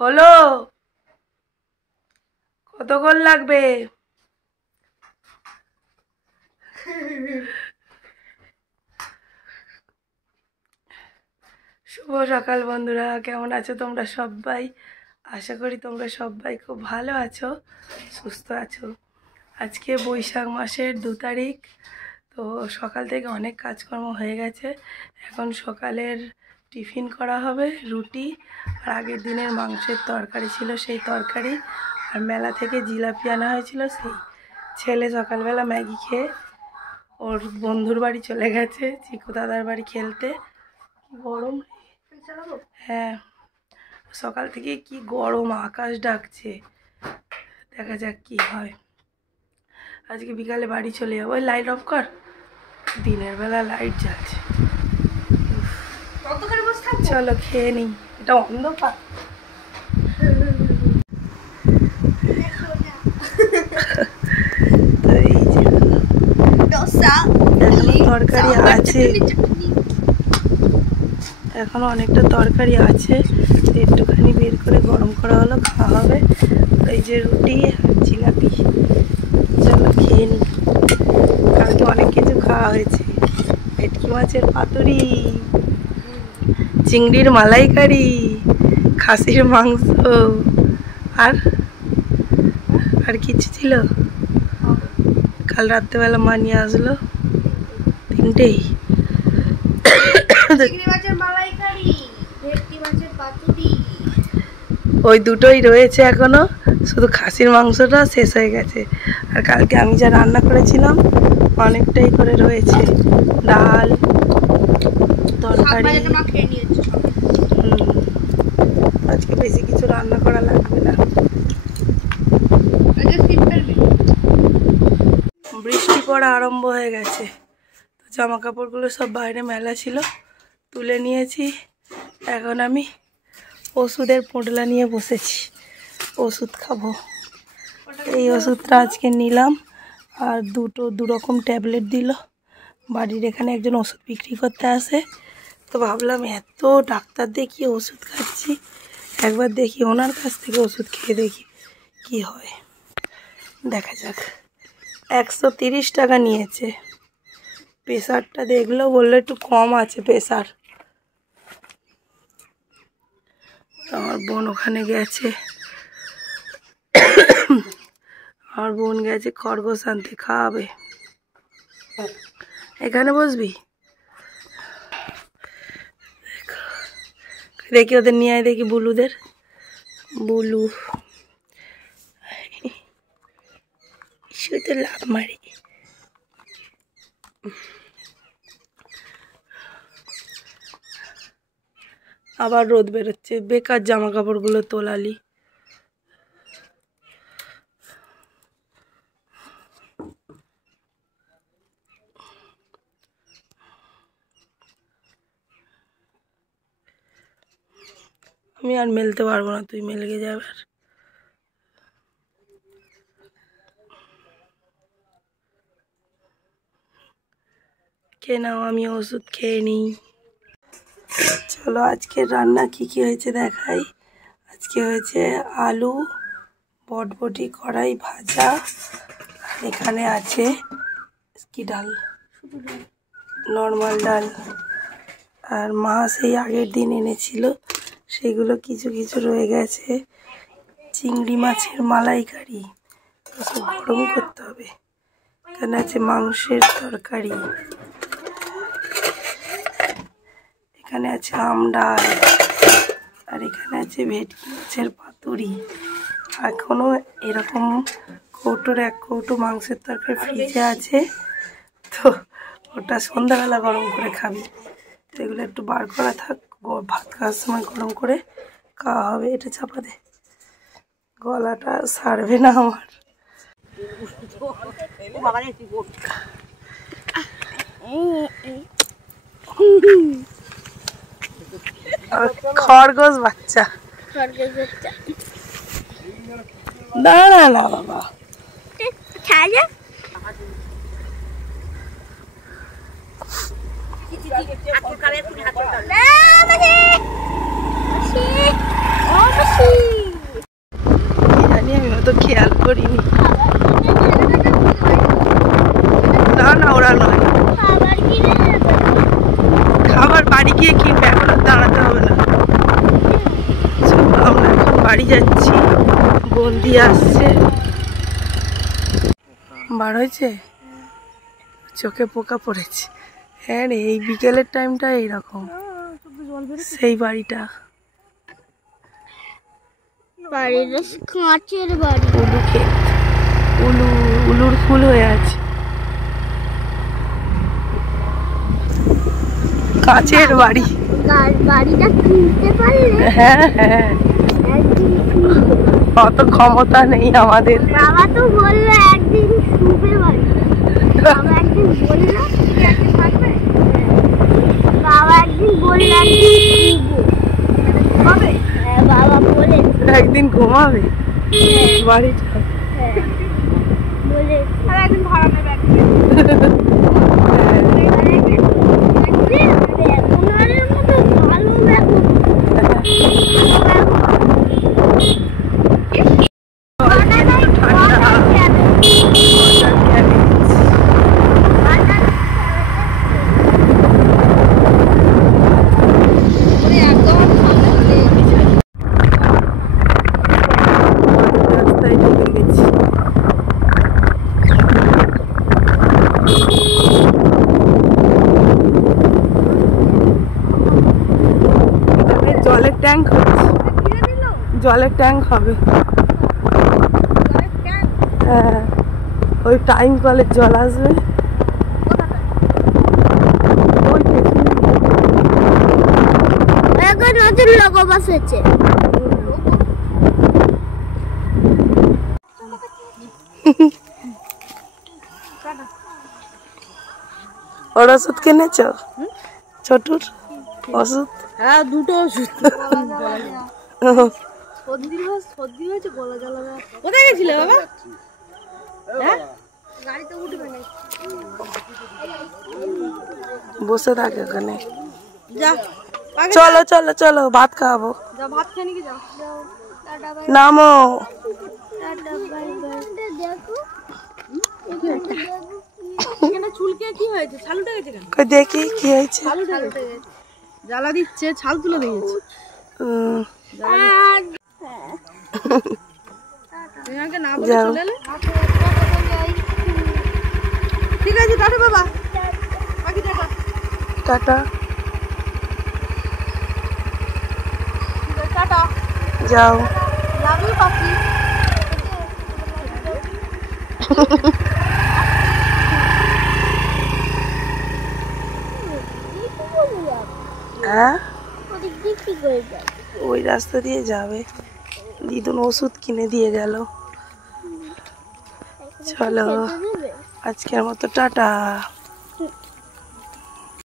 হলো কতক্ষণ লাগবে? শুভ সকাল বন্ধুরা, কেমন আছো তোমরা সবাই? আশা করি তোমরা সবাই খুব ভালো আছো, সুস্থ আছো। আজকে বৈশাখ মাসের 2 তারিখ। তো সকাল থেকে অনেক কাজকর্ম হয়ে গেছে। এখন সকালের টিফিন করা হবে, রুটি আর আগের দিনের মাংসের তরকারি ছিল সেই তরকারি, আর মেলা থেকে জিলাপি আনা হয়েছিল সেই। ছেলে সকালবেলা ম্যাগি খেয়ে ওর বন্ধুর বাড়ি চলে গেছে, চিকু দাদার বাড়ি খেলতে। কি গরম! হ্যাঁ, সকাল থেকে কি গরম, আকাশ ডাকছে। দেখা যাক কি হয়। আজকে বিকালে বাড়ি চলে যাবো। ওই লাইট অফ কর, দিনের বেলা লাইট জ্বলছে। চলো খেয়ে নিই, এটা অন্ধকার। তো এই যে তরকারি আছে, এখনো অনেকটা তরকারি আছে, একটুখানি বের করে গরম করা হলো, খাওয়া হবে। এই যে রুটি আর জিলাপি, চলো খেয়ে নিই। কালকে অনেক কিছু খাওয়া হয়েছে, ভেটকি মাছের পাতুরি, চিংড়ির মালাইকারি, খাসির মাংস, আর আর কিছু ছিল কাল রাত্রেবেলা মা নিয়ে আসলো, 3টেই। ওই দুটোই রয়েছে এখনো, শুধু খাসির মাংসটা শেষ হয়ে গেছে। আর কালকে আমি যা রান্না করেছিলাম অনেকটাই করে রয়েছে, ডাল, তরকারি। আজকে বেশি কিছু রান্না করা লাগবে না। বৃষ্টি পড়া আরম্ভ হয়ে গেছে। তো জামা কাপড়গুলো সব বাইরে মেলা ছিল, তুলে নিয়েছি। এখন আমি ওষুধের পোঁটলা নিয়ে বসেছি, ওষুধ খাবো। এই ওষুধটা আজকে নিলাম, আর দু রকম ট্যাবলেট দিল। বাড়ির এখানে একজন ওষুধ বিক্রি করতে আসে, তো ভাবলাম এত ডাক্তার দেখিয়ে ওষুধ খাচ্ছি, একবার দেখি ওনার কাছ থেকে ওষুধ খেয়ে দেখি কি হয়। দেখা যাক। 130 টাকা নিয়েছে। প্রেশারটা দেখলো, বললো একটু কম আছে প্রেশার। আমার বোন ওখানে গেছে, আমার বোন গেছে খরগোশ আনতে, খাওয়াবে। এখানে বসবি, দেখি ওদের নিয়ে আয়, দেখি বুলুদের। বুলু শুধু লাভ মারি। আবার রোদ বেরোচ্ছে, বেকার জামা কাপড়গুলো তোলালি। আমি আর মেলতে পারবো না, তুই মেলকে যাবে। আর খেয়ে নাও, আমি ওষুধ খেয়ে নিই। চলো আজকে রান্না কি কি হয়েছে দেখাই। আজকে হয়েছে আলু, বটবটি, কড়াই ভাজা, আর এখানে আছে কি ডাল, নর্মাল ডাল। আর মা সেই আগের দিন এনেছিল, সেগুলো কিছু কিছু রয়ে গেছে। চিংড়ি মাছের মালাইকারি, সব গরম করতে হবে। এখানে আছে মাংসের তরকারি, এখানে আছে আম ডাল, আর এখানে আছে ভেটকি মাছের পাতুরি। এখনো এরকম কৌটোর 1 কৌটো মাংসের তরকারি ফ্রিজে আছে, তো ওটা সন্ধ্যাবেলা গরম করে খাবি। তো এগুলো একটু বার করা থাক, ভাত খাওয়ার সময় গরম করে খাওয়া হবে। এটা চাপা দে, গলাটা সারবে না আমার। খরগোশ বাচ্চা, দাঁড়া না বাবা। বাড়ি যাচ্ছি, বন্দি আসছে। বার হয়েছে, চোখে পোকা পড়েছে। হ্যাঁ রে, এই বিকেলের টাইমটা এইরকম। সেই বাড়িটা কাঁচের বাড়ি, উলু ক্ষেত, উলুর ফুল হয়ে আছে। কাঁচের বাড়ি, বাড়িটা কিনতে পারলে? হ্যাঁ হ্যাঁ, অত ক্ষমতা নেই আমাদের। বাবা তো বললো একদিন শুবে বাড়ি, বাবা একদিন বললো, বাবা একদিন বললো একদিন শুবে, বাবা বলে একদিন ঘুমাবে বাড়িটা। বলে একদিন ভাড়া নেবে, জলের ট্যাঙ্ক হচ্ছে, জলের ট্যাঙ্ক হবে। হ্যাঁ, ওই টাইম কলের জল আসবে। নতুন লোগো বসেছে। ওর ওষুধ কিনেছ? ছোটুর ওষুধ? হ্যাঁ, দুটো ওষুধ। সর্দি হয়েছে, গলা জ্বালা। কোথায় গেছিলে বাবা? গাড়িতে উঠবে না, বসে থাকে ওখানে। যা চলো চলো চলো, ভাত খাওয়াবো। যা, ভাত খেয়ে নিয়ে যাও। নামো। এখানে চুলকে কি হয়েছে? ছাল উঠে গেছে কেন? কই দেখি কি হয়েছে। ছাল উঠে গেছে, জ্বালা দিচ্ছে, ছাল তুলে দিয়েছে। না বলে চলে এলে? ঠিক আছে, টাটা বাবা। বাকি টাটা। টাটা। টাটা, যাও। লাভ ইউ পাখি। হ্যাঁ, ওই রাস্তা দিয়ে যাবে। দিদুন ওষুধ কিনে দিয়ে গেল। চলো, আজকের মতো টাটা।